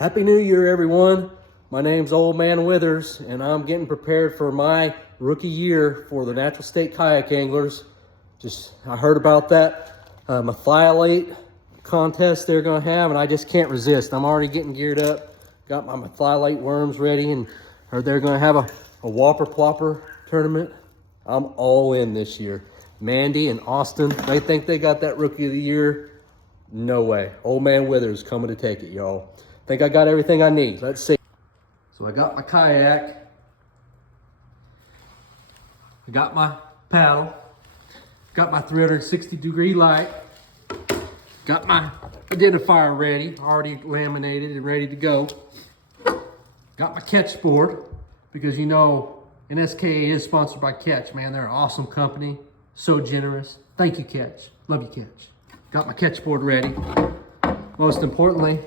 Happy New Year, everyone. My name's Old Man Withers, and I'm getting prepared for my rookie year for the Natural State Kayak Anglers. I heard about that methylate contest they're gonna have, and I just can't resist. I'm already getting geared up. Got my methylate worms ready, and heard they're gonna have a whopper plopper tournament. I'm all in this year. Mandy and Austin, they think they got that rookie of the year. No way. Old Man Withers coming to take it, y'all. Think I got everything I need. Let's see. So I got my kayak. I got my paddle. Got my 360-degree light. Got my identifier ready, already laminated and ready to go. Got my catch board, because you know NSKA is sponsored by Catch, man. They're an awesome company, so generous. Thank you, Catch. Love you, Catch. Got my catch board ready. Most importantly,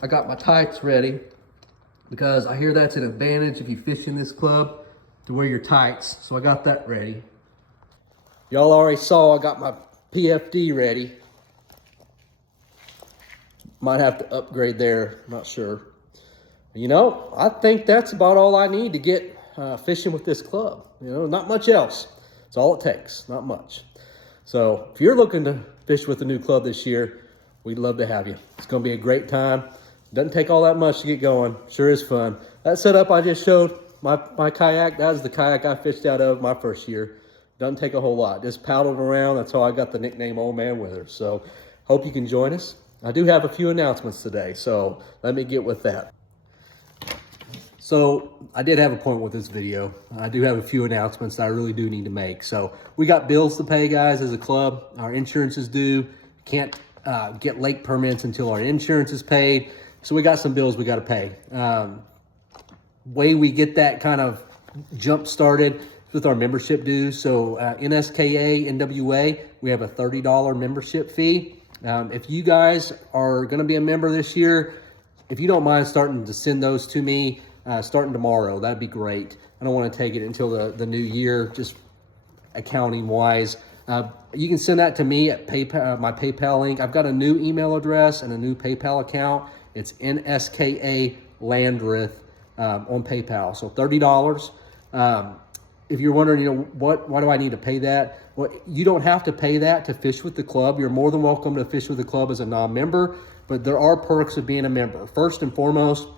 I got my tights ready, because I hear that's an advantage if you fish in this club to wear your tights. So I got that ready. Y'all already saw I got my PFD ready. Might have to upgrade there, not sure. You know, I think that's about all I need to get fishing with this club. You know, not much else. It's all it takes, not much. So if you're looking to fish with a new club this year, we'd love to have you. It's gonna be a great time. Doesn't take all that much to get going. Sure is fun. That setup I just showed, my kayak, that was the kayak I fished out of my first year. Doesn't take a whole lot. Just paddled around. That's how I got the nickname Old Man Withers. So hope you can join us. I do have a few announcements today, so let me get with that. So I did have a point with this video. I do have a few announcements that I really do need to make. So we got bills to pay, guys, as a club. Our insurance is due. Can't get lake permits until our insurance is paid. So we got some bills we got to pay. Way we get that kind of jump started with our membership dues. So NSKA NWA, we have a $30 membership fee. If you guys are going to be a member this year, if you don't mind starting to send those to me starting tomorrow, that'd be great. I don't want to take it until the new year, just accounting wise. You can send that to me at PayPal, my PayPal link. I've got a new email address and a new PayPal account. It's NSKA Landreth on PayPal. So $30. If you're wondering, you know, why do I need to pay that? Well, you don't have to pay that to fish with the club. You're more than welcome to fish with the club as a non-member, but there are perks of being a member. First and foremost,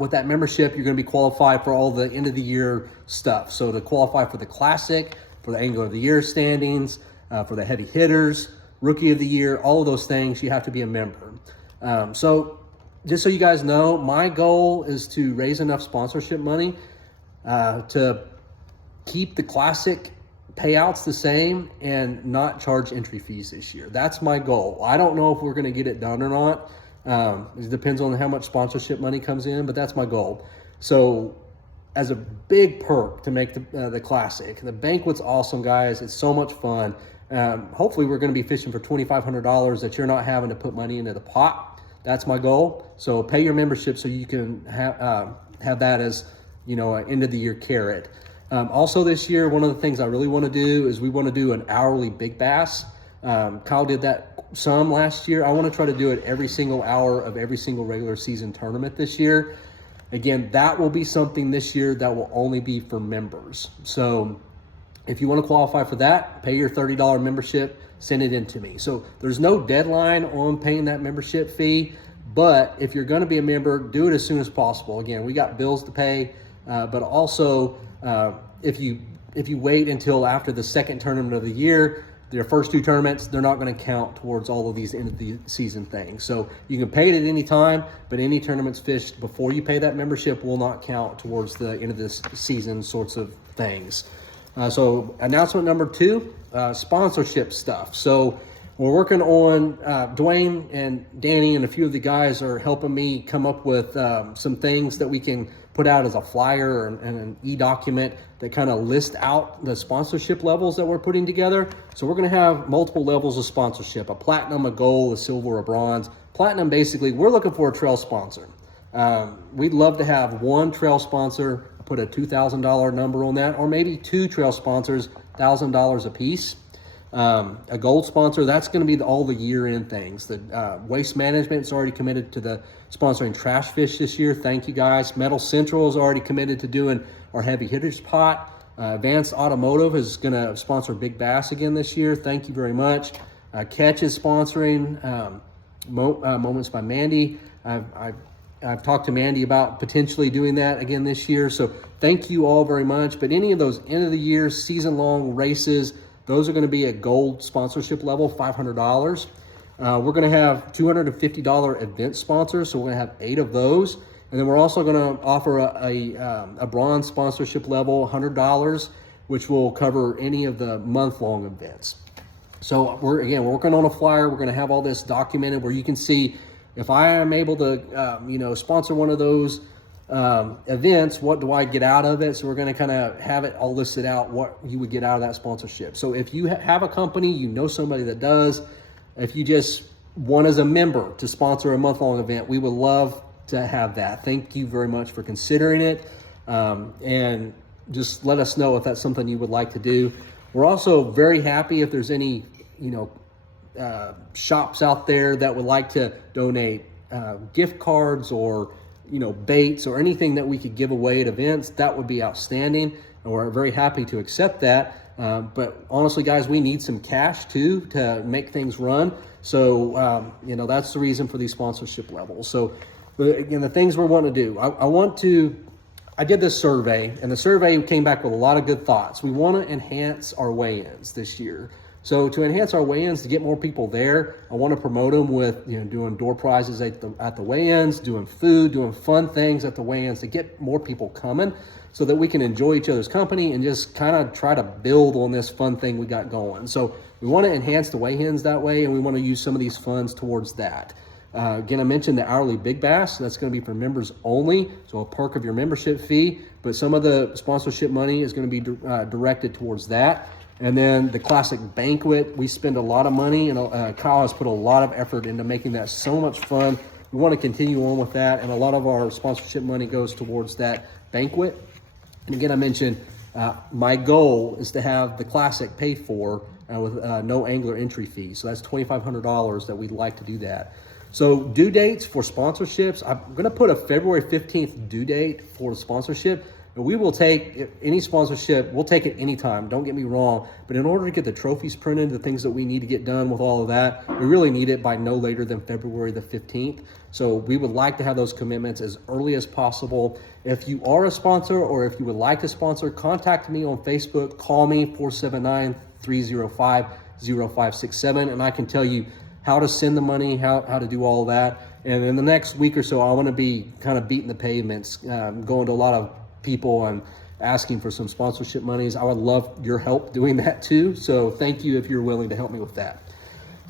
with that membership, you're going to be qualified for all the end of the year stuff. So to qualify for the Classic, for the Angler of the Year standings, for the heavy hitters, Rookie of the Year, all of those things, you have to be a member. So just so you guys know, my goal is to raise enough sponsorship money to keep the Classic payouts the same and not charge entry fees this year. That's my goal. I don't know if we're going to get it done or not. It depends on how much sponsorship money comes in, but that's my goal. So as a big perk to make the Classic, the banquet's awesome, guys. It's so much fun. Hopefully we're going to be fishing for $2,500 that you're not having to put money into the pot. That's my goal. So pay your membership so you can have that as, you know, an end of the year carrot. Also this year, one of the things I really want to do is we want to do an hourly big bass. Kyle did that some last year. I want to try to do it every single hour of every single regular season tournament this year. Again, that will be something this year that will only be for members. So if you want to qualify for that, pay your $30 membership, send it in to me. So there's no deadline on paying that membership fee, but if you're going to be a member, do it as soon as possible. Again, we got bills to pay, but also if you wait until after the second tournament of the year, their first two tournaments, they're not going to count towards all of these end of the season things. So you can pay it at any time, but any tournaments fished before you pay that membership will not count towards the end of this season sorts of things. So announcement number 2, sponsorship stuff. So we're working on, Dwayne and Danny and a few of the guys are helping me come up with some things that we can put out as a flyer and an e-document that kind of list out the sponsorship levels that we're putting together. So we're going to have multiple levels of sponsorship, a platinum, a gold, a silver, a bronze. Platinum, basically, we're looking for a trail sponsor. We'd love to have one trail sponsor, put a $2,000 number on that, or maybe 2 trail sponsors, $1,000 a piece. A gold sponsor, that's going to be all the year-end things. The Waste Management's already committed to the sponsoring Trash Fish this year. Thank you guys. Metal Central is already committed to doing our Heavy Hitters Pot. Advanced Automotive is going to sponsor Big Bass again this year. Thank you very much. Catch is sponsoring Moments by Mandy. I've talked to Mandy about potentially doing that again this year. So thank you all very much. But any of those end of the year, season-long races, those are going to be at gold sponsorship level, $500. We're going to have $250 event sponsors, so we're going to have 8 of those. And then we're also going to offer a bronze sponsorship level, $100, which will cover any of the month-long events. So we're working on a flyer. We're going to have all this documented where you can see if I am able to, sponsor one of those events, what do I get out of it? So we're going to kind of have it all listed out, what you would get out of that sponsorship. So if you have a company, you know somebody that does, if you just want as a member to sponsor a month-long event, we would love to have that. Thank you very much for considering it. And just let us know if that's something you would like to do. We're also very happy if there's any, shops out there that would like to donate gift cards or, baits or anything that we could give away at events. That would be outstanding. And we're very happy to accept that. But honestly, guys, we need some cash too to make things run. So, that's the reason for these sponsorship levels. So, again, the things we want to do, I did this survey, and the survey came back with a lot of good thoughts. We want to enhance our weigh-ins this year. So to enhance our weigh-ins, to get more people there, I want to promote them with doing door prizes at the weigh-ins, doing food, doing fun things at the weigh-ins to get more people coming so that we can enjoy each other's company and just kind of try to build on this fun thing we got going. So we want to enhance the weigh-ins that way, and we want to use some of these funds towards that. Again, I mentioned the hourly Big Bass. That's going to be for members only, so a perk of your membership fee. But some of the sponsorship money is going to be directed towards that. And then the Classic Banquet, we spend a lot of money, and Kyle has put a lot of effort into making that so much fun. We want to continue on with that, and a lot of our sponsorship money goes towards that banquet. And again, I mentioned my goal is to have the Classic paid for with no angler entry fee. So that's $2,500 that we'd like to do that. So due dates for sponsorships, I'm going to put a February 15th due date for the sponsorship. And we will take any sponsorship, we'll take it anytime, don't get me wrong. But in order to get the trophies printed, the things that we need to get done with all of that, we really need it by no later than February the 15th. So we would like to have those commitments as early as possible. If you are a sponsor or if you would like to sponsor, contact me on Facebook, call me 479-305-0567, and I can tell you how to send the money, how to do all that. And in the next week or so, I want to be kind of beating the pavements, going to a lot of people and asking for some sponsorship monies. I would love your help doing that too. So thank you if you're willing to help me with that.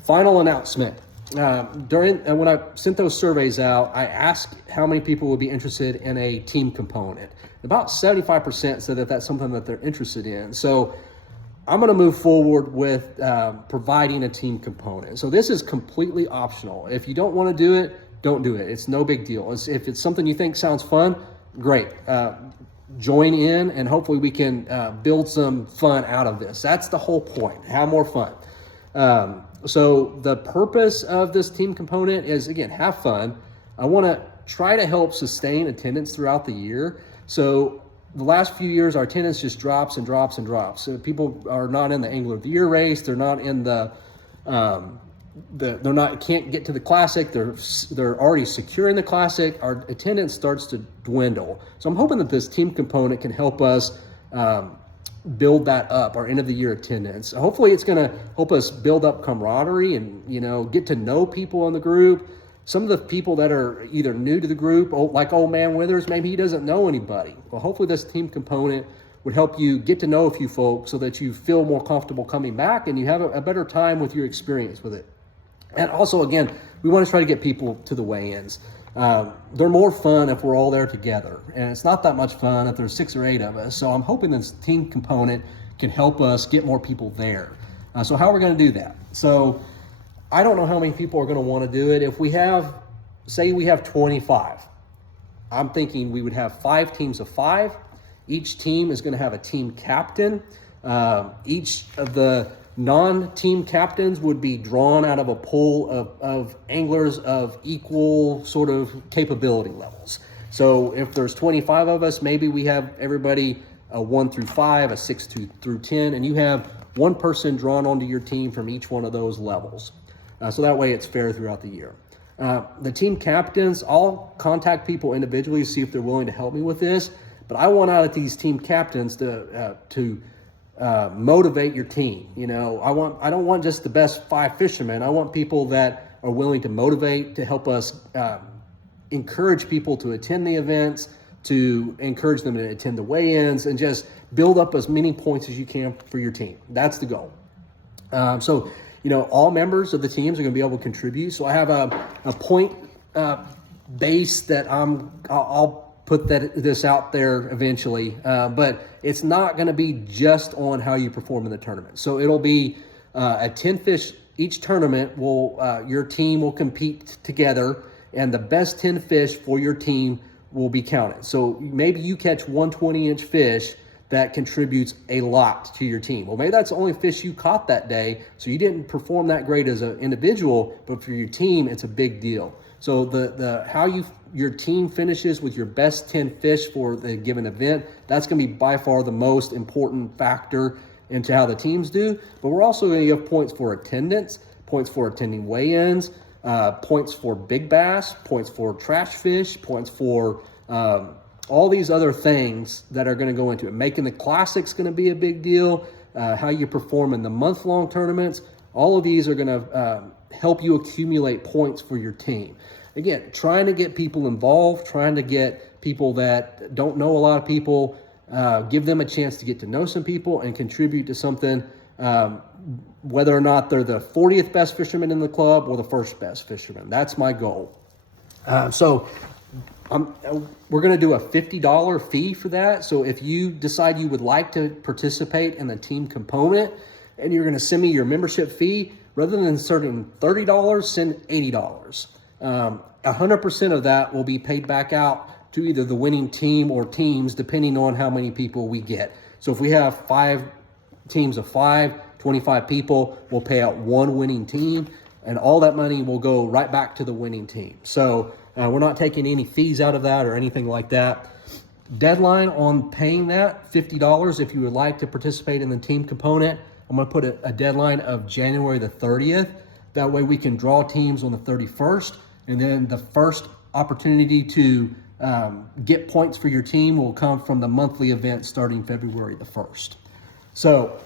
Final announcement. When I sent those surveys out, I asked how many people would be interested in a team component. About 75% said that that's something that they're interested in. So I'm going to move forward with providing a team component. So this is completely optional. If you don't want to do it, don't do it. It's no big deal. If it's something you think sounds fun, great. Join in, and hopefully we can build some fun out of this. That's the whole point. Have more fun. So the purpose of this team component is, again, have fun. I want to try to help sustain attendance throughout the year. So the last few years, our attendance just drops and drops and drops. So people are not in the Angler of the Year race. They're not in can't get to the Classic. They're already secure in the Classic. Our attendance starts to dwindle. So I'm hoping that this team component can help us build that up, our end of the year attendance. Hopefully it's going to help us build up camaraderie and, get to know people in the group. Some of the people that are either new to the group, like Old Man Withers, maybe he doesn't know anybody. Well, hopefully this team component would help you get to know a few folks so that you feel more comfortable coming back and you have a better time with your experience with it. And also, again, we want to try to get people to the weigh-ins. They're more fun if we're all there together. And it's not that much fun if there's 6 or 8 of us. So I'm hoping this team component can help us get more people there. So how are we going to do that? So I don't know how many people are going to want to do it. If we have, say we have 25, I'm thinking we would have 5 teams of 5. Each team is going to have a team captain. Each of the Non-team captains would be drawn out of a pool of anglers of equal sort of capability levels. So if there's 25 of us, maybe we have everybody a 1 through 5, a 6 through 10, and you have one person drawn onto your team from each one of those levels. So that way it's fair throughout the year. The team captains, I'll contact people individually to see if they're willing to help me with this, but I want out of these team captains to motivate your team. You know, I don't want just the best 5 fishermen. I want people that are willing to motivate, to help us encourage people to attend the events, to encourage them to attend the weigh-ins, and just build up as many points as you can for your team. That's the goal. So, you know, all members of the teams are going to be able to contribute. So I have a point base that I'll put this out there eventually, but it's not going to be just on how you perform in the tournament. So it'll be a 10 fish each tournament. Your team will compete together, and the best 10 fish for your team will be counted. So maybe you catch one 20-inch fish that contributes a lot to your team. Well, maybe that's the only fish you caught that day, so you didn't perform that great as an individual, but for your team, it's a big deal. So how your team finishes with your best 10 fish for the given event, that's gonna be by far the most important factor into how the teams do. But we're also gonna give points for attendance, points for attending weigh-ins, points for big bass, points for trash fish, points for all these other things that are going to go into it. Making the classics going to be a big deal. How you perform in the month-long tournaments. All of these are going to help you accumulate points for your team. Again, trying to get people involved, trying to get people that don't know a lot of people, give them a chance to get to know some people and contribute to something, whether or not they're the 40th best fisherman in the club or the first best fisherman. That's my goal. We're going to do a $50 fee for that. So if you decide you would like to participate in the team component and you're going to send me your membership fee, rather than sending $30, send $80. 100% of that will be paid back out to either the winning team or teams, depending on how many people we get. So if we have 5 teams of 5, 25 people, we'll pay out one winning team, and all that money will go right back to the winning team. So we're not taking any fees out of that or anything like that. Deadline on paying that, $50. If you would like to participate in the team component, I'm going to put a deadline of January the 30th. That way we can draw teams on the 31st. And then the first opportunity to get points for your team will come from the monthly event starting February the 1st. So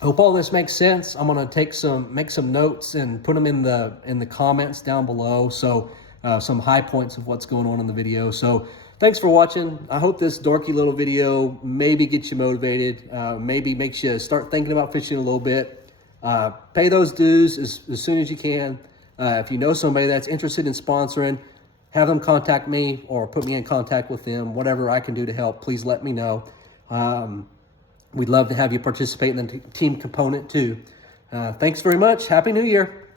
I hope all this makes sense. I'm going to make some notes and put them in the comments down below. So some high points of what's going on in the video. So thanks for watching. I hope this dorky little video maybe gets you motivated, maybe makes you start thinking about fishing a little bit. Pay those dues as soon as you can. If you know somebody that's interested in sponsoring, have them contact me or put me in contact with them. Whatever I can do to help, please let me know. We'd love to have you participate in the team component too. Thanks very much. Happy New Year.